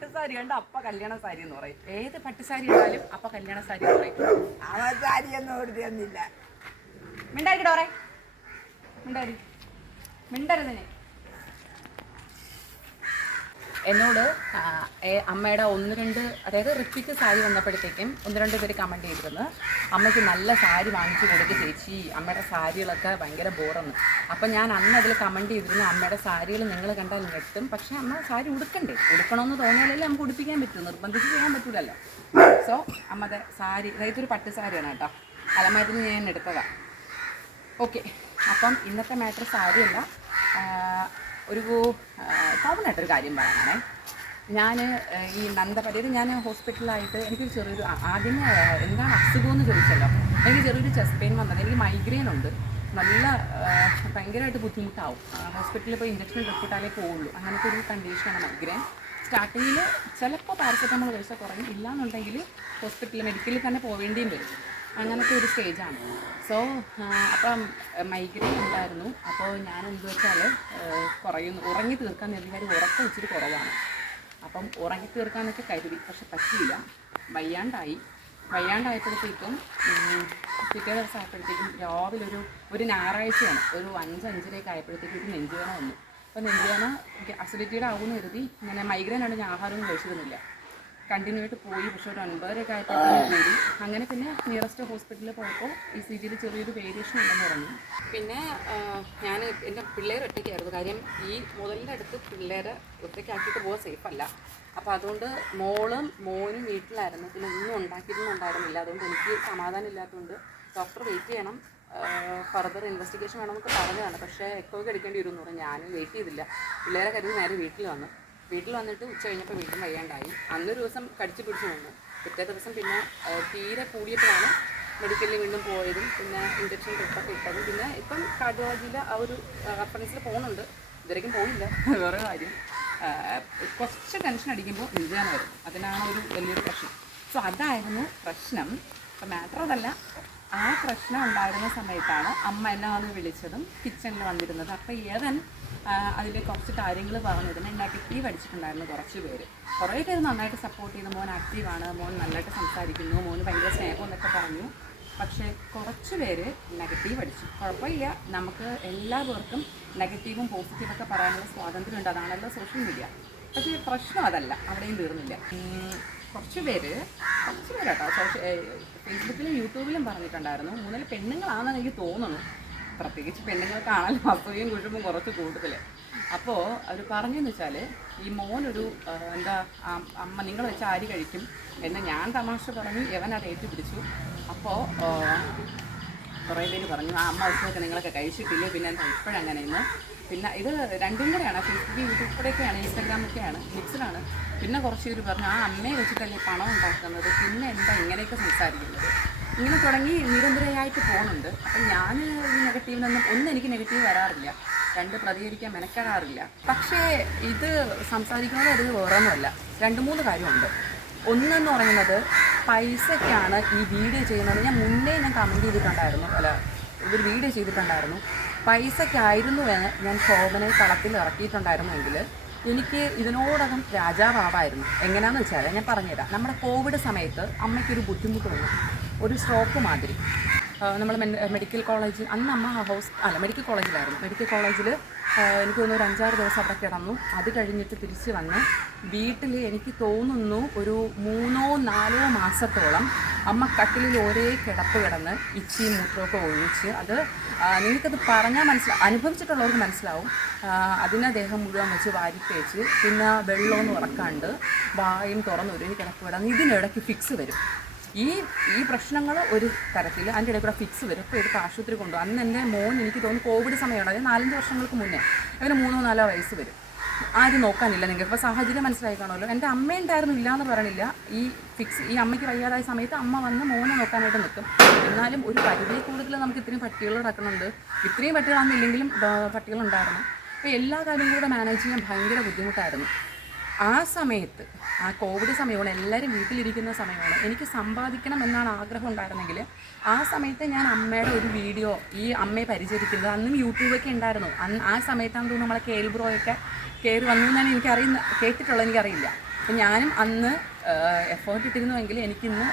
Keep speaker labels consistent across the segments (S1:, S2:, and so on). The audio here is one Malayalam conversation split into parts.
S1: പട്ടുസാരി കണ്ട അപ്പ കല്യാണ സാരി എന്ന് പറയും. ഏത് പട്ടുസാരി ഇട്ടാലും അപ്പ കല്യാണ സാരി എന്ന് പറയും.
S2: അവൻ സാരിയൊന്നും കൊടുത്തു തന്നില്ല
S1: മിണ്ടായിരിക്കടോറെ മിണ്ടാരി മിണ്ടരുതിനെ എന്നോട് അമ്മയുടെ ഒന്ന് രണ്ട് അതായത് റിപ്പീറ്റ് സാരി വന്നപ്പോഴത്തേക്കും ഒന്ന് രണ്ട് പേര് കമന്റ് ചെയ്തിരുന്നു. അമ്മയ്ക്ക് നല്ല സാരി വാങ്ങിച്ചു കൊടുക്കുക ചേച്ചി. അമ്മയുടെ സാരികളൊക്കെ ഭയങ്കര ബോറെന്ന്. അപ്പം ഞാൻ അന്ന് അതിൽ കമന്റ് ചെയ്തിരുന്നു അമ്മയുടെ സാരികൾ നിങ്ങൾ കണ്ടാൽ ഞെട്ടും. പക്ഷേ അമ്മ സാരി ഉടുക്കണ്ടേ? ഉടുക്കണമെന്ന് തോന്നിയാലല്ലേ നമുക്ക് ഉടുപ്പിക്കാൻ പറ്റൂ. നിർബന്ധിച്ച് ചെയ്യാൻ പറ്റൂലല്ലോ. സോ അമ്മയുടെ സാരി അതായത് ഒരു പട്ട് സാരിയാണ് കേട്ടോ. അലമാരി ഞാൻ എടുത്തതാണ് ഓക്കെ അപ്പം ഇന്നത്തെ മാറ്റർ സാരിയല്ല. ഒരു കോമൺ ആയിട്ടൊരു കാര്യം പറയാനാണേ. ഞാൻ ഈ നന്ദപതി ഞാൻ ഹോസ്പിറ്റലായിട്ട് എനിക്കൊരു ചെറിയൊരു ആദ്യമേ എന്താണ് അസുഖം എന്ന് ചോദിച്ചല്ലോ. എനിക്ക് ചെറിയൊരു ചെസ്റ്റ് പെയിൻ വന്നത്. എനിക്ക് മൈഗ്രെയിൻ ഉണ്ട്. നല്ല ഭയങ്കരമായിട്ട് ബുദ്ധിമുട്ടാവും. ഹോസ്പിറ്റലിൽ പോയി ഇഞ്ചക്ഷൻ എടുത്തിട്ടാലേ പോവുള്ളൂ. അങ്ങനത്തെ ഒരു കണ്ടീഷനാണ് മൈഗ്രെയിൻ സ്റ്റാർട്ടിങ്ങിൽ ചിലപ്പോൾ പാരസെറ്റമോൾ കഴിച്ചാൽ കുറയും. ഇല്ലാന്നുണ്ടെങ്കിൽ ഹോസ്പിറ്റലിൽ മെഡിക്കലിൽ തന്നെ പോവേണ്ടിയും വരും. അങ്ങനത്തെ ഒരു സ്റ്റേജാണ്. സോ അപ്പം മൈഗ്രെയിൻ ഉണ്ടായിരുന്നു. അപ്പോൾ ഞാൻ എന്ത് വെച്ചാൽ കുറയുന്നു ഉറങ്ങി തീർക്കാൻ എല്ലാവരും ഉറക്കം ഇച്ചിരി കുറവാണ്. അപ്പം ഉറങ്ങി തീർക്കാനൊക്കെ കരുതി. പക്ഷെ പറ്റിയില്ല. വയ്യാണ്ടായി. വയ്യാണ്ടായപ്പോഴത്തേക്കും പിറ്റേ ദിവസം ആയപ്പോഴത്തേക്കും രാവിലെ ഒരു ഒരു ഞായറാഴ്ചയാണ്. ഒരു അഞ്ച് അഞ്ചരയൊക്കെ ആയപ്പോഴത്തേക്കും ഒരു നെഞ്ചുവേന വന്നു. അപ്പോൾ നെഞ്ചുവേന അസിഡിറ്റിയുടെ ആവുമെന്ന് കരുതി. ഇങ്ങനെ മൈഗ്രെയിൻ ആണ് ഞാൻ ആഹാരമൊന്നും കഴിച്ചിരുന്നില്ല. കണ്ടിന്യൂ ആയിട്ട് പോയി. പക്ഷെ ഒരു ഒൻപതരയൊക്കെ ആയപ്പോഴത്തേക്കും കൂടി അങ്ങനെ പിന്നെ നിയറസ്റ്റ് ഹോസ്പിറ്റലിൽ പോയപ്പോൾ ഈ സി ജിയിൽ ചെറിയൊരു വേരിയേഷൻ ഉണ്ടെന്ന് പറഞ്ഞു. പിന്നെ ഞാൻ എന്റെ പിള്ളേർ ഒറ്റയ്ക്കായിരുന്നു. കാര്യം ഈ മുതലിന്റെ അടുത്ത് പിള്ളേരെ ഒറ്റയ്ക്കാക്കിയിട്ട് പോകാൻ സേഫ് അല്ല. അപ്പോൾ അതുകൊണ്ട് മോളും മോനും വീട്ടിലായിരുന്നു. പിന്നെ ഒന്നും ഉണ്ടാക്കിയിട്ടൊന്നുണ്ടായിരുന്നില്ല അതുകൊണ്ട് എനിക്ക് സമാധാനം ഇല്ലാത്തതുകൊണ്ട് ഡോക്ടർ വെയിറ്റ് ചെയ്യണം. ഫർദർ ഇൻവെസ്റ്റിഗേഷൻ വേണമെന്നൊക്കെ പറഞ്ഞതാണ്. പക്ഷേ എക്കോ ഒക്കെ എടുക്കേണ്ടി വരും എന്ന് പറഞ്ഞു. ഞാനും വെയിറ്റ് ചെയ്തില്ല. പിള്ളേരെ കരുതി നേരെ വീട്ടിൽ വന്നു. വീട്ടിൽ വന്നിട്ട് ഉച്ച കഴിഞ്ഞപ്പോൾ വീണ്ടും വയ്യാണ്ടായി. അന്നൊരു ദിവസം കടിച്ചു പിടിച്ചു വന്നു. പിറ്റേ ദിവസം പിന്നെ തീരെ കൂടിയപ്പോഴാണ് മെഡിക്കലിൽ വീണ്ടും പോയതും പിന്നെ ഇഞ്ചക്ഷൻ ട്രിപ്പൊക്കെ ഇട്ടതും. പിന്നെ ഇപ്പം കാർഡിയോളജിയിൽ ആ ഒരു റെഫറൻസിൽ പോകുന്നുണ്ട്. ഇതുവരെയും പോയില്ല വേറെ കാര്യം. കുറച്ച് ടെൻഷൻ അടിക്കുമ്പോൾ നെഞ്ചാന വരും അതിനാണ് ഒരു വലിയൊരു പ്രശ്നം. സോ അതായിരുന്നു പ്രശ്നം. അപ്പം മാറ്റർ അതല്ല. ആ പ്രശ്നം ഉണ്ടായിരുന്ന സമയത്താണ് അമ്മ എന്നെ വന്ന് വിളിച്ചതും കിച്ചണിൽ വന്നിരുന്നത്. അപ്പോൾ ഏവൻ അതിൽ കുറച്ച് കാര്യങ്ങൾ പറഞ്ഞതിന് നെഗറ്റീവ് അടിച്ചിട്ടുണ്ടായിരുന്നു കുറച്ച് പേര്. കുറേ പേര് നന്നായിട്ട് സപ്പോർട്ട് ചെയ്ത്. മോൻ ആക്റ്റീവാണ് മോൻ നന്നായിട്ട് സംസാരിക്കുന്നു. മോന് ഭയങ്കര സ്നേഹം എന്നൊക്കെ പറഞ്ഞു. പക്ഷേ കുറച്ച് പേര് നെഗറ്റീവ് അടിച്ചു കുഴപ്പമില്ല. നമുക്ക് എല്ലാ പേർക്കും നെഗറ്റീവും പോസിറ്റീവും ഒക്കെ പറയാനുള്ള സ്വാതന്ത്ര്യമുണ്ട്. അതാണല്ലോ സോഷ്യൽ മീഡിയ പക്ഷേ പ്രശ്നം അതല്ല. അവിടെയും തീർന്നില്ല. കുറച്ച് പേര് കുറച്ച് പേര് കേട്ടോ. സോഷ്യൽ ഫേസ്ബുക്കിലും യൂട്യൂബിലും പറഞ്ഞിട്ടുണ്ടായിരുന്നു മൂന്നിൽ പെണ്ണുങ്ങളാണെന്ന് എനിക്ക് തോന്നുന്നു. പ്രത്യേകിച്ച് പെണ്ണുങ്ങൾക്കാണല്ലോ അസൂയും കുഴപ്പം കുറച്ച് കൂടുതൽ അപ്പോൾ അവർ പറഞ്ഞെന്ന് വെച്ചാൽ ഈ മോനൊരു എന്താ അമ്മ നിങ്ങൾ വെച്ച് ആര് കഴിക്കും എന്ന് ഞാൻ തമാശ പറഞ്ഞു യവൻ അത് ഏറ്റുപിടിച്ചു അപ്പോൾ കുറേ പേര് പറഞ്ഞു ആ അമ്മ വെച്ചൊക്കെ നിങ്ങളൊക്കെ കഴിച്ചിട്ടില്ലേ? പിന്നെ എന്താ ഇപ്പോഴങ്ങനെയെന്ന്? പിന്നെ ഇത് രണ്ടും കൂടെയാണ് ഫേസ്ബുക്ക് യൂട്യൂബ് കൂടെയൊക്കെയാണ് ഇൻസ്റ്റാഗ്രാമൊക്കെയാണ് മിക്സഡാണ് പിന്നെ കുറച്ച് പേര് പറഞ്ഞു ആ അമ്മയെ വെച്ചിട്ടല്ലേ പണം ഉണ്ടാക്കുന്നത്? പിന്നെ എന്താ ഇങ്ങനെയൊക്കെ സംസാരിക്കുന്നത്? ഇങ്ങനെ തുടങ്ങി നിരന്തരയായിട്ട് പോകുന്നുണ്ട്. അപ്പം ഞാൻ ഈ നെഗറ്റീവിനൊന്നും ഒന്നും എനിക്ക് നെഗറ്റീവ് വരാറില്ല. രണ്ട് പ്രതികരിക്കാൻ മെനക്കെടാറില്ല. പക്ഷേ ഇത് സംസാരിക്കുന്നത് അതിൽ വേറൊന്നുമല്ല രണ്ട് മൂന്ന് കാര്യമുണ്ട്. ഒന്നെന്ന് പറയുന്നത് പൈസയ്ക്കാണ് ഈ വീഡിയോ ചെയ്യുന്നത്. ഞാൻ മുന്നേ ഞാൻ കമന്റ് ചെയ്തിട്ടുണ്ടായിരുന്നു. അല്ല ഇതൊരു വീഡിയോ ചെയ്തിട്ടുണ്ടായിരുന്നു. പൈസയ്ക്കായിരുന്നു എന്ന് ഞാൻ ശോഭനെ കളത്തിൽ ഇറക്കിയിട്ടുണ്ടായിരുന്നെങ്കിൽ എനിക്ക് ഇതിനോടകം രാജാവാവായിരുന്നു. എങ്ങനെയാണെന്ന് വെച്ചാൽ ഞാൻ പറഞ്ഞുതരാം. നമ്മുടെ കോവിഡ് സമയത്ത് അമ്മയ്ക്കൊരു ബുദ്ധിമുട്ട് വന്നു. ഒരു സ്ട്രോക്ക് മാതിരി. നമ്മൾ മെഡിക്കൽ കോളേജ് അന്ന് അമ്മ ഹൗസ് അല്ല മെഡിക്കൽ കോളേജിലായിരുന്നു മെഡിക്കൽ കോളേജിൽ എനിക്ക് തോന്നുന്നു ഒരു അഞ്ചാറ് ദിവസം അവിടെ കിടന്നു. അത് കഴിഞ്ഞിട്ട് തിരിച്ച് വന്ന് വീട്ടിൽ എനിക്ക് തോന്നുന്നു ഒരു മൂന്നോ നാലോ മാസത്തോളം അമ്മ കട്ടിലിൽ ഒരേ കിടപ്പ് കിടന്ന് ഇച്ചിയും മൂത്രമൊക്കെ ഒഴിച്ച് അത് നിങ്ങൾക്കത് പറഞ്ഞാൽ മനസ്സിലാവും അനുഭവിച്ചിട്ടുള്ളവർക്ക് മനസ്സിലാവും. അതിനെ ദേഹം മുഴുവൻ വെച്ച് വാരിത്തേച്ച് പിന്നെ വെള്ളമൊന്നും ഉറക്കാണ്ട് വായും തുറന്ന് ഒരു കിടപ്പ് കിടന്ന് ഇതിനിടയ്ക്ക് ഫിക്സ് വരും. ഈ ഈ പ്രശ്നങ്ങൾ ഒരു തരത്തിൽ അതിന്റെ ഇടയിൽ കൂടെ ഫിക്സ് വരും. ഇപ്പോൾ എടുത്ത് ആശുപത്രി കൊണ്ടുപോകും അന്ന് എന്റെ മോൻ എനിക്ക് തോന്നുന്നു കോവിഡ് സമയമാണ്. അതായത് നാലഞ്ച് വർഷങ്ങൾക്ക് മുന്നേ. അവന് മൂന്നോ നാലോ വയസ്സ് വരും. ആരും നോക്കാനില്ല നിങ്ങൾക്ക്. ഇപ്പോൾ സാഹചര്യം മനസ്സിലായി കാണുമല്ലോ. എന്റെ അമ്മ ഉണ്ടായിരുന്നു ഇല്ല എന്ന് പറയണില്ല ഈ ഫിക്സ് ഈ അമ്മയ്ക്ക് വയ്യാതായ സമയത്ത് അമ്മ വന്ന് മോനെ നോക്കാനായിട്ട് നിൽക്കും. എന്നാലും ഒരു പരിധി കൂടുതൽ നമുക്ക് ഇത്രയും പട്ടികൾ നടക്കുന്നുണ്ട് ഇത്രയും പട്ടികളാണെന്നില്ലെങ്കിലും പട്ടികളുണ്ടായിരുന്നു. അപ്പോൾ എല്ലാ കാര്യങ്ങളും കൂടെ മാനേജ് ചെയ്യാൻ ഭയങ്കര ബുദ്ധിമുട്ടായിരുന്നു. ആ സമയത്ത് ആ കോവിഡ് സമയമാണ് എല്ലാവരും വീട്ടിലിരിക്കുന്ന സമയമാണ് എനിക്ക് സമ്പാദിക്കണം എന്നാണ് ആഗ്രഹം ഉണ്ടായിരുന്നെങ്കിൽ ആ സമയത്ത് ഞാൻ അമ്മയുടെ ഒരു വീഡിയോ ഈ അമ്മയെ പരിചരിക്കുന്നത് അന്നും യൂട്യൂബൊക്കെ ഉണ്ടായിരുന്നു. അന്ന് ആ സമയത്താണ് തോന്നുന്നു നമ്മളെ കേൾബ്രോയൊക്കെ കയറി വന്നു എന്നാണ് എനിക്കറിയുന്ന കേട്ടിട്ടുള്ളത് എനിക്കറിയില്ല. അപ്പം ഞാനും അന്ന് എഫേർട്ട് ഇട്ടിരുന്നുവെങ്കിൽ എനിക്കിന്ന്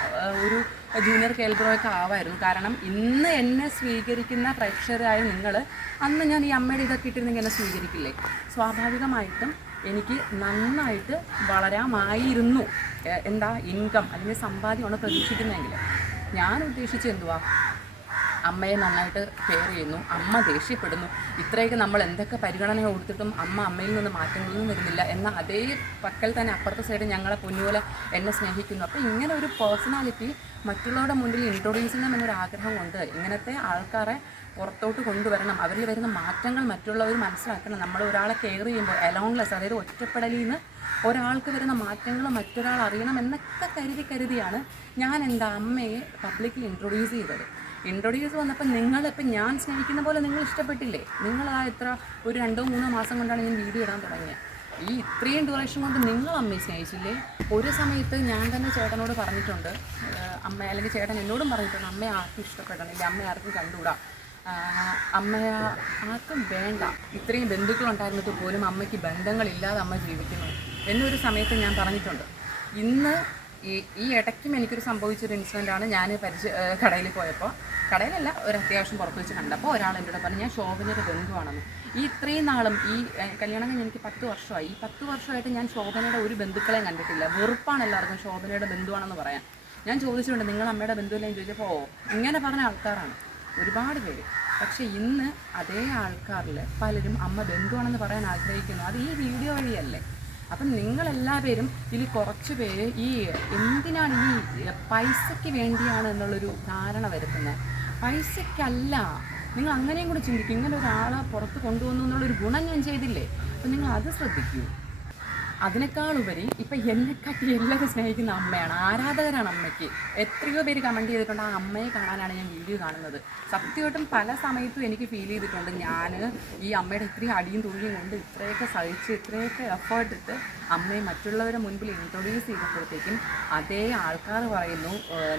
S1: ഒരു ജൂനിയർ കേൾബ്രോയൊക്കെ ആവായിരുന്നു. കാരണം ഇന്ന് എന്നെ സ്വീകരിക്കുന്ന പ്രേക്ഷകരായ നിങ്ങൾ അന്ന് ഞാൻ ഈ അമ്മയുടെ ഇതൊക്കെ ഇട്ടിരുന്നെങ്കിൽ എന്നെ സ്വീകരിക്കില്ലേ? സ്വാഭാവികമായിട്ടും എനിക്ക് നന്നായിട്ട് വളരാമായിരുന്നു. എന്താ ഇൻകം അല്ലെങ്കിൽ സമ്പാദ്യമാണ് പ്രതീക്ഷിക്കുന്നതെങ്കിൽ. ഞാൻ ഉദ്ദേശിച്ചത് എന്തുവാ? അമ്മയെ നന്നായിട്ട് കെയർ ചെയ്യുന്നു. അമ്മ ദേഷ്യപ്പെടുന്നു. ഇത്രയൊക്കെ നമ്മൾ എന്തൊക്കെ പരിഗണന കൊടുത്തിട്ടും അമ്മ അമ്മയിൽ നിന്ന് മാറ്റങ്ങളൊന്നും വരുന്നില്ല എന്ന അതേ പക്കൽ തന്നെ അപ്പുറത്തെ സൈഡ് ഞങ്ങളെ പൊന്നുപോലെ എന്നെ സ്നേഹിക്കുന്നു. അപ്പോൾ ഇങ്ങനെ ഒരു പേഴ്സണാലിറ്റി മറ്റുള്ളവരുടെ മുന്നിൽ ഇൻട്രൊഡ്യൂസ് ചെയ്യണം എന്നൊരു ആഗ്രഹം കൊണ്ട് ഇങ്ങനത്തെ ആൾക്കാരെ പുറത്തോട്ട് കൊണ്ടുവരണം. അവരിൽ വരുന്ന മാറ്റങ്ങൾ മറ്റുള്ളവർ മനസ്സിലാക്കണം. നമ്മൾ ഒരാളെ കെയർ ചെയ്യുമ്പോൾ അലോൺലെസ് അതായത് ഒറ്റപ്പെടലിൽ നിന്ന് ഒരാൾക്ക് വരുന്ന മാറ്റങ്ങൾ മറ്റൊരാൾ അറിയണം എന്നൊക്കെ കരുതി കരുതിയാണ് ഞാൻ എന്റെ അമ്മയെ പബ്ലിക്കിൽ ഇൻട്രൊഡ്യൂസ് ചെയ്തത്. ഇൻട്രൊഡ്യൂസ് വന്നപ്പോൾ നിങ്ങളിപ്പോൾ ഞാൻ സ്നേഹിക്കുന്ന പോലെ നിങ്ങൾ ഇഷ്ടപ്പെട്ടില്ലേ? നിങ്ങൾ ആ എത്ര ഒരു രണ്ടോ മൂന്നോ മാസം കൊണ്ടാണ് ഞാൻ വീഡിയോ ഇടാൻ തുടങ്ങിയത് ഈ ഇത്രയും ഡ്യൂറേഷൻ കൊണ്ട് നിങ്ങൾ അമ്മയെ സ്നേഹിച്ചില്ലേ? ഒരു സമയത്ത് ഞാൻ തന്നെ ചേട്ടനോട് പറഞ്ഞിട്ടുണ്ട്. അമ്മ അല്ലെങ്കിൽ ചേട്ടൻ എന്നോടും പറഞ്ഞിട്ടുണ്ട് അമ്മയെ ആർക്കും ഇഷ്ടപ്പെടണില്ല അമ്മ ആർക്കും കണ്ടുകൂടാ. അമ്മയെ ആർക്കും വേണ്ട. ഇത്രയും ബന്ധുക്കളുണ്ടായിരുന്നിട്ട് പോലും അമ്മയ്ക്ക് ബന്ധങ്ങളില്ലാതെ അമ്മ ജീവിക്കുന്നു. എന്നൊരു സമയത്ത് ഞാൻ പറഞ്ഞിട്ടുണ്ട്. ഇന്ന് ഈ ഈ ഇടയ്ക്കും എനിക്കൊരു സംഭവിച്ചൊരു ഇൻസിഡന്റ് ആണ് ഞാൻ പരിചയ കടയിൽ പോയപ്പോൾ കടയിലല്ല ഒരു അത്യാവശ്യം പുറത്ത് വെച്ച് കണ്ടപ്പോൾ ഒരാൾ കൂടെ പറഞ്ഞു ഞാൻ ശോഭനയുടെ ബന്ധുവാണെന്ന്. ഈ ഇത്രയും നാളും ഈ കല്യാണം കഴിഞ്ഞ് എനിക്ക് പത്ത് വർഷമായി. ഈ പത്ത് വർഷമായിട്ട് ഞാൻ ശോഭനയുടെ ഒരു ബന്ധുക്കളെയും കണ്ടിട്ടില്ല. വെറുപ്പാണ് എല്ലാവർക്കും ശോഭനയുടെ ബന്ധുവാണെന്ന് പറയാൻ. ഞാൻ ചോദിച്ചിട്ടുണ്ട് നിങ്ങൾ അമ്മയുടെ ബന്ധുവല്ലേ? എന്ന് ചോദിച്ചപ്പോൾ ഓ. ഇങ്ങനെ പറഞ്ഞ ആൾക്കാരാണ്. ഒരുപാട് പേര്. പക്ഷേ ഇന്ന് അതേ ആൾക്കാരിൽ പലരും അമ്മ ബന്ധുവാണെന്ന് പറയാൻ ആഗ്രഹിക്കുന്നു. അത് ഈ വീഡിയോ വഴിയല്ലേ? അപ്പം നിങ്ങളെല്ലാവരും ഇതിൽ കുറച്ച് പേര് ഈ എന്തിനാണ് ഈ പൈസയ്ക്ക് വേണ്ടിയാണ് എന്നുള്ളൊരു ധാരണ വരുത്തുന്നത് പൈസയ്ക്കല്ല നിങ്ങൾ അങ്ങനെയും കൂടെ ചിന്തിക്കും. ഇങ്ങനെ ഒരാളെ പുറത്ത് കൊണ്ടുവന്നു എന്നുള്ളൊരു ഗുണം ഞാൻ ചെയ്തില്ലേ? അപ്പം നിങ്ങൾ അത് ശ്രദ്ധിക്കൂ. അതിനേക്കാളുപരി ഇപ്പം എന്നെക്കാട്ടി എല്ലാവരും സ്നേഹിക്കുന്ന അമ്മയാണ് ആരാധകരാണ് അമ്മയ്ക്ക്? എത്രയോ പേര് കമന്റ് ചെയ്തിട്ടുണ്ട് ആ അമ്മയെ കാണാനാണ് ഞാൻ വീഡിയോ കാണുന്നത്. സത്യമായിട്ടും പല സമയത്തും എനിക്ക് ഫീൽ ചെയ്തിട്ടുണ്ട് ഞാൻ ഈ അമ്മയുടെ ഇത്രയും അടിയും തുള്ളിയും കൊണ്ട് ഇത്രയൊക്കെ സഹിച്ച് ഇത്രയൊക്കെ എഫേർട്ട് ഇട്ട് അമ്മയെ മറ്റുള്ളവരുടെ മുൻപിൽ ഇൻട്രൊഡ്യൂസ് ചെയ്തപ്പോഴത്തേക്കും അതേ ആൾക്കാർ പറയുന്നു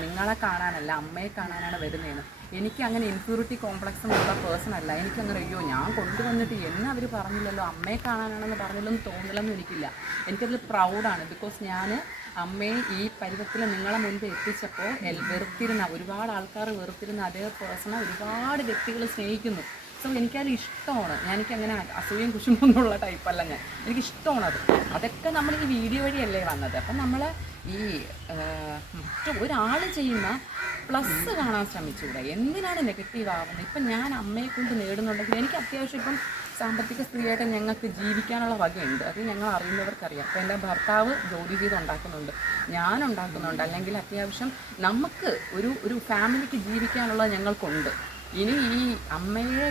S1: നിങ്ങളെ കാണാനല്ല അമ്മയെ കാണാനാണ് വരുന്നതെന്ന്. എനിക്ക് അങ്ങനെ ഇൻഫ്യൂരിറ്റി കോംപ്ലക്സ് എന്നുള്ള പേഴ്സൺ അല്ല. എനിക്കങ്ങനെ അയ്യോ ഞാൻ കൊണ്ടുവന്നിട്ട് എന്നെ അവർ പറഞ്ഞില്ലല്ലോ? അമ്മയെ കാണാനാണെന്ന് പറഞ്ഞില്ലെന്ന് തോന്നില്ലെന്നും എനിക്കില്ല. എനിക്കതിൽ പ്രൗഡാണ് ബിക്കോസ് ഞാൻ അമ്മയെ ഈ പരുവത്തിൽ നിങ്ങളെ മുൻപ് എത്തിച്ചപ്പോൾ വെറുത്തിരുന്ന ഒരുപാട് ആൾക്കാർ വെറുത്തിരുന്ന അതേ പേഴ്സണെ ഒരുപാട് വ്യക്തികൾ സ്നേഹിക്കുന്നു. സോ എനിക്കതിൽ ഇഷ്ടമാണ്. ഞാൻ എനിക്ക് അങ്ങനെ അസൂയം കുശുമൊന്നുള്ള ടൈപ്പല്ല ഞാൻ. എനിക്ക് ഇഷ്ടമാണ് അത്. അതൊക്കെ നമ്മൾ ഈ വീഡിയോ വഴിയല്ലേ വന്നത്. അപ്പം നമ്മൾ ഈ മറ്റൊരാൾ ചെയ്യുന്ന പ്ലസ് കാണാൻ ശ്രമിച്ചുകൂടെ എന്തിനാണ് നെഗറ്റീവ് ആവുന്നത്? ഇപ്പം ഞാൻ അമ്മയെ കൊണ്ട് നേടുന്നുണ്ടെങ്കിൽ എനിക്ക് അത്യാവശ്യം ഇപ്പം സാമ്പത്തിക സ്ത്രീയായിട്ട് ഞങ്ങൾക്ക് ജീവിക്കാനുള്ള വകയുണ്ട്. അത് ഞങ്ങൾ അറിയുന്നവർക്കറിയാം. അപ്പോൾ എന്റെ ഭർത്താവ് ജോലി ചെയ്ത് ഉണ്ടാക്കുന്നുണ്ട്. ഞാൻ ഉണ്ടാക്കുന്നുണ്ട്. അല്ലെങ്കിൽ അത്യാവശ്യം നമുക്ക് ഒരു ഒരു ഫാമിലിക്ക് ജീവിക്കാനുള്ളത് ഞങ്ങൾക്കുണ്ട്. ഇനി ഈ അമ്മയെ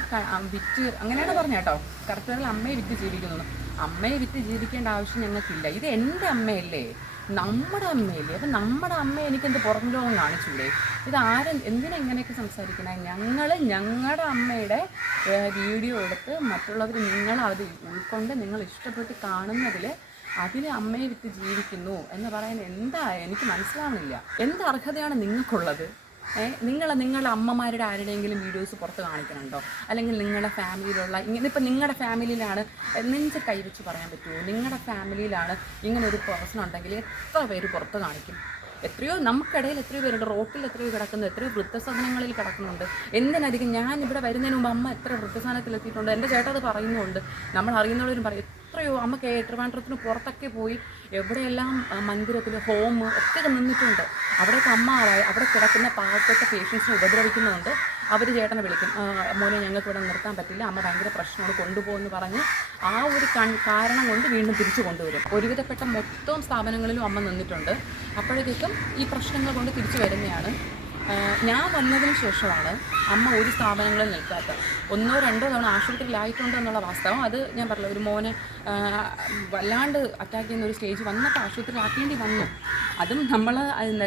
S1: വിറ്റ് അങ്ങനെയാണ് പറഞ്ഞ കേട്ടോ. കറക്റ്റ് അമ്മയെ വിറ്റ് ജീവിക്കുന്നു. അമ്മയെ വിറ്റ് ജീവിക്കേണ്ട ആവശ്യം ഞങ്ങൾക്കില്ല. ഇത് എന്റെ അമ്മയല്ലേ? നമ്മുടെ അമ്മയില്ലേ? അപ്പം നമ്മുടെ അമ്മ എനിക്കെന്ത് പുറം ലോകം കാണിച്ചൂടെ? ഇത് ആരും എന്തിനാ ഇങ്ങനെയൊക്കെ സംസാരിക്കണേ? ഞങ്ങൾ ഞങ്ങളുടെ അമ്മയുടെ വീഡിയോ എടുത്ത് മറ്റുള്ളവർ നിങ്ങൾ അത് ഉൾക്കൊണ്ട് നിങ്ങൾ ഇഷ്ടപ്പെട്ട് കാണുന്നതിൽ അതിന് അമ്മയെ വിറ്റ് ജീവിക്കുന്നു എന്ന് പറയാൻ എന്താ? എനിക്ക് മനസ്സിലാവുന്നില്ല. എന്ത് അർഹതയാണ് നിങ്ങൾക്കുള്ളത്? നിങ്ങൾ നിങ്ങളുടെ അമ്മമാരുടെ ആരുടെയെങ്കിലും വീഡിയോസ് പുറത്ത് കാണിക്കണുണ്ടോ അല്ലെങ്കിൽ നിങ്ങളുടെ ഫാമിലിയിലുള്ള ഇങ്ങനെ ഇപ്പം നിങ്ങളുടെ ഫാമിലിയിലാണ് നെഞ്ച് കൈവച്ച് പറയാൻ പറ്റുമോ നിങ്ങളുടെ ഫാമിലിയിലാണ് ഇങ്ങനെ ഒരു പേഴ്സൺ ഉണ്ടെങ്കിൽ എത്ര പേര് പുറത്ത് കാണിക്കും? എത്രയോ നമുക്കിടയിൽ എത്രയോ പേരുണ്ട് റോട്ടിൽ എത്രയോ കിടക്കുന്നു എത്രയോ വൃദ്ധസദനങ്ങളിൽ കിടക്കുന്നുണ്ട്. എന്തിനധികം ഞാൻ ഇവിടെ വരുന്നതിന് മുമ്പ് അമ്മ എത്ര വൃദ്ധസദനത്തിൽ എത്തിയിട്ടുണ്ട് എന്റെ ചേട്ടൻ അത് പറയുന്നുണ്ട്. നമ്മൾ അറിയുന്നവരും പറയും എത്രയോ അമ്മ ട്രിവാൻഡ്രത്തിന് പുറത്തൊക്കെ പോയി എവിടെയെല്ലാം മന്ദിരത്തിൽ ഹോം ഒക്കെ നിന്നിട്ടുണ്ട്. അവിടെയൊക്കെ അമ്മ അവിടെ കിടക്കുന്ന പാവപ്പെട്ട പേഷ്യൻസിനെ ഉപദ്രവിക്കുന്നതുകൊണ്ട് അവർ ചേട്ടനെ വിളിക്കും. മോനെ ഞങ്ങൾക്ക് ഇവിടെ നിർത്താൻ പറ്റില്ല. അമ്മ ഭയങ്കര പ്രശ്നമാണ്. കൊണ്ടുപോകുമെന്ന് പറഞ്ഞ് ആ ഒരു കാരണം കൊണ്ട് വീണ്ടും തിരിച്ചു കൊണ്ടുവരും. ഒരുവിധപ്പെട്ട മൊത്തം സ്ഥാപനങ്ങളിലും അമ്മ നിന്നിട്ടുണ്ട്. അപ്പോഴേക്കും ഈ പ്രശ്നങ്ങൾ കൊണ്ട് തിരിച്ചു വരുന്നതാണ്. ഞാൻ വന്നതിന് ശേഷമാണ് അമ്മ ഒരു സ്ഥാപനങ്ങളിൽ നിൽക്കാത്തത്. ഒന്നോ രണ്ടോ തവണ ആശുപത്രിയിലായിട്ടുണ്ട് എന്നുള്ള വാസ്തവം. അത് ഞാൻ പറഞ്ഞു ഒരു മോനെ വല്ലാണ്ട് അറ്റാക്ക് ചെയ്യുന്ന ഒരു സ്റ്റേജ് വന്നപ്പോൾ ആശുപത്രിയിലാക്കേണ്ടി വന്നു. അതും നമ്മൾ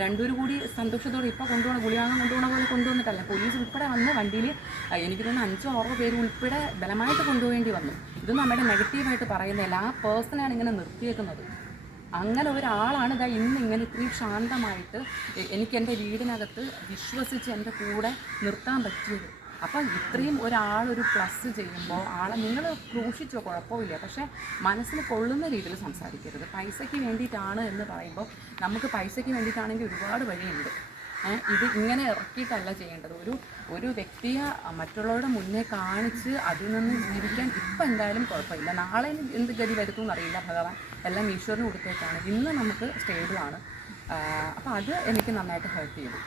S1: രണ്ടുപേരും കൂടി സന്തോഷത്തോടെ ഇപ്പോൾ കൊണ്ടുപോകണം ഗുളിയാങ്ങ കൊണ്ടുപോകണ പോലെ കൊണ്ടുവന്നിട്ടല്ല. പോലീസ് ഉൾപ്പെടെ വന്ന് വണ്ടിയിൽ എനിക്ക് തോന്നുന്നു അഞ്ചോ ആറോ പേര് ഉൾപ്പെടെ ബലമായിട്ട് കൊണ്ടുപോകേണ്ടി വന്നു. ഇത് നമ്മുടെ നെഗറ്റീവായിട്ട് പറയുന്നതല്ല ആ പേഴ്സണാണ് ഇങ്ങനെ നിർത്തിയേക്കുന്നത്. അങ്ങനെ ഒരാളാണ് ഇതാ ഇന്ന് ഇങ്ങനെ ഇത്രയും ശാന്തമായിട്ട് എനിക്ക് എന്റെ വീടിനകത്ത് വിശ്വസിച്ച് എന്റെ കൂടെ നിർത്താൻ പറ്റിയത്. അപ്പം ഇത്രയും ഒരാളൊരു ഒരു പ്ലസ് ചെയ്യുമ്പോൾ ആളെ നിങ്ങൾ ക്രൂശിച്ചോ കുഴപ്പമില്ല. പക്ഷേ മനസ്സിന് കൊള്ളുന്ന രീതിയിൽ സംസാരിക്കരുത്. പൈസയ്ക്ക് വേണ്ടിയിട്ടാണ് എന്ന് പറയുമ്പോൾ നമുക്ക് പൈസയ്ക്ക് വേണ്ടിയിട്ടാണെങ്കിൽ ഒരുപാട് വഴിയുണ്ട്. ഇത് ഇങ്ങനെ ഇറക്കിയിട്ടല്ല ചെയ്യേണ്ടത്. ഒരു ഒരു വ്യക്തിയെ മറ്റുള്ളവരുടെ മുന്നേ കാണിച്ച് അതിൽ നിന്ന് ജീവിക്കാൻ ഇപ്പം എന്തായാലും കുഴപ്പമില്ല. നാളെ എന്ത് ഗതി വരുത്തും എന്നറിയില്ല ഭഗവാൻ. എല്ലാം ഈശ്വരന് കൊടുത്തേക്കാണ്. ഇന്ന് നമുക്ക് സ്റ്റേബിളാണ് അപ്പോൾ അത് എനിക്ക് നന്നായിട്ട് ഹെൽപ്പ് ചെയ്തു.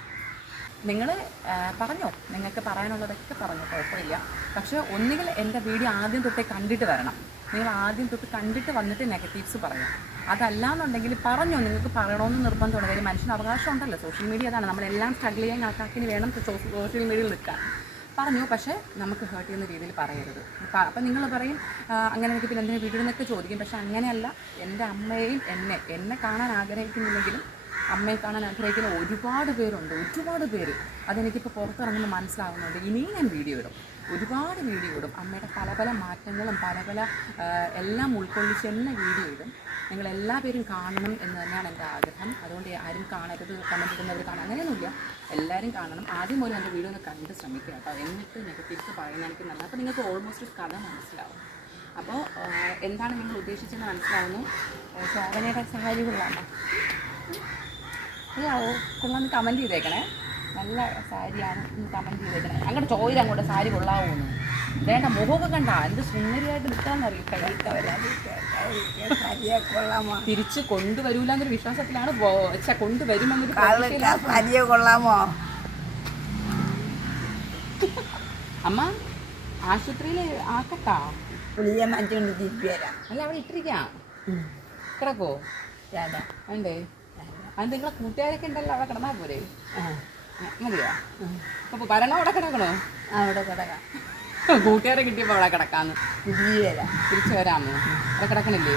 S1: നിങ്ങൾ പറഞ്ഞോ? നിങ്ങൾക്ക് പറയാനുള്ളതൊക്കെ പറഞ്ഞു? കുഴപ്പമില്ല. പക്ഷേ ഒന്നുകിൽ എന്റെ വീഡിയോ ആദ്യം തൊട്ടേ കണ്ടിട്ട് വരണം. നിങ്ങൾ ആദ്യം തൊട്ട് കണ്ടിട്ട് വന്നിട്ട് നെഗറ്റീവ്സ് പറയാം. അതല്ലാന്നുണ്ടെങ്കിൽ പറഞ്ഞോ നിങ്ങൾക്ക് പറയണമെന്ന് നിർബന്ധമാണ്. കാര്യം മനുഷ്യന് അവകാശം ഉണ്ടല്ലോ. സോഷ്യൽ മീഡിയ അതാണ്. നമ്മളെല്ലാം സ്ട്രഗിൾ ചെയ്യാൻ ആൾക്കാക്കിന് വേണം സോഷ്യൽ മീഡിയയിൽ നിൽക്കാൻ. പറഞ്ഞു പക്ഷേ നമുക്ക് ഹേർട്ട് ചെയ്യുന്ന രീതിയിൽ പറയരുത്. അപ്പം നിങ്ങൾ പറയും അങ്ങനെ എനിക്ക് പിന്നെ എന്തിനാ വീഡിയോ നിന്നൊക്കെ ചോദിക്കും. പക്ഷേ അങ്ങനെയല്ല. എന്റെ അമ്മയെയും എന്നെ എന്നെ കാണാൻ ആഗ്രഹിക്കുന്നില്ലെങ്കിലും അമ്മയെ കാണാൻ ആഗ്രഹിക്കുന്ന ഒരുപാട് പേരുണ്ട്. ഒരുപാട് പേര്. അതെനിക്കിപ്പോൾ പുറത്തിറങ്ങുമ്പോൾ മനസ്സിലാവുന്നുണ്ട്. ഇനിയും ഞാൻ വീഡിയോ ഇടും. ഒരുപാട് വീഡിയോ ഇടും അമ്മയുടെ പല പല മാറ്റങ്ങളും പല പല എല്ലാം ഉൾക്കൊള്ളിച്ച് തന്നെ വീഡിയോ ഇടും നിങ്ങൾ എല്ലാ പേരും കാണണം എന്ന് തന്നെയാണ് എന്റെ ആഗ്രഹം. അതുകൊണ്ട് ആരും കാണരുത് കമന്റ് ഇടുന്നവർ കാണാൻ അങ്ങനെയൊന്നുമില്ല. എല്ലാവരും കാണണം. ആദ്യം പോലും എന്റെ വീഡിയോ ഒന്ന് കണ്ട് ശ്രമിക്കുക കേട്ടോ. എന്നിട്ട് നിങ്ങൾക്ക് തിരിച്ച് പറയുന്ന എനിക്ക് നല്ല അപ്പോൾ നിങ്ങൾക്ക് ഓൾമോസ്റ്റ് ഒരു കഥ മനസ്സിലാവും. അപ്പോൾ എന്താണ് നിങ്ങൾ ഉദ്ദേശിച്ചെന്ന് മനസ്സിലാവുന്നു? ശോഭനയുടെ സഹായികളാണ് അയ്യോ കൊള്ളാന്ന് കമന്റ് ചെയ്തേക്കണേ. നല്ല സാരിയാണ് കമന്റ് ചെയ്തേക്കണേ. അങ്ങോട്ട് ചോദിച്ചു അങ്ങോട്ട് സാരി കൊള്ളാവൂന്ന്. വേണ്ട മുഖമൊക്കെ കണ്ട. എന്ത് സുന്ദരിയായിട്ട്
S2: നിൽക്കാന്നറിയില്ല
S1: തിരിച്ച് കൊണ്ടുവരൂല എന്നൊരു വിശ്വാസത്തിലാണ് കൊണ്ടുവരുമെന്നൊരു.
S2: കൊള്ളാമോ?
S1: അമ്മ ആശുപത്രിയിൽ ആക്കട്ടാ?
S2: തിരിച്ചു തരാം
S1: അല്ല അവിടെ ഇട്ടിരിക്കാം. കിടക്കോ? വേണ്ടേ? അത് നിങ്ങളെ കൂട്ടുകാരൊക്കെ ഉണ്ടല്ലോ അവിടെ കിടന്നാൽ പോരെ.
S2: ആ,
S1: മതിയോ? അപ്പോൾ വരണോ അവിടെ കിടക്കണോ?
S2: അവിടെ കിടക്കാം.
S1: കൂട്ടുകാരെ കിട്ടിയപ്പോൾ അവിടെ കിടക്കാന്ന്.
S2: തിരിച്ചു
S1: വരാമോ? അവിടെ കിടക്കണില്ലേ.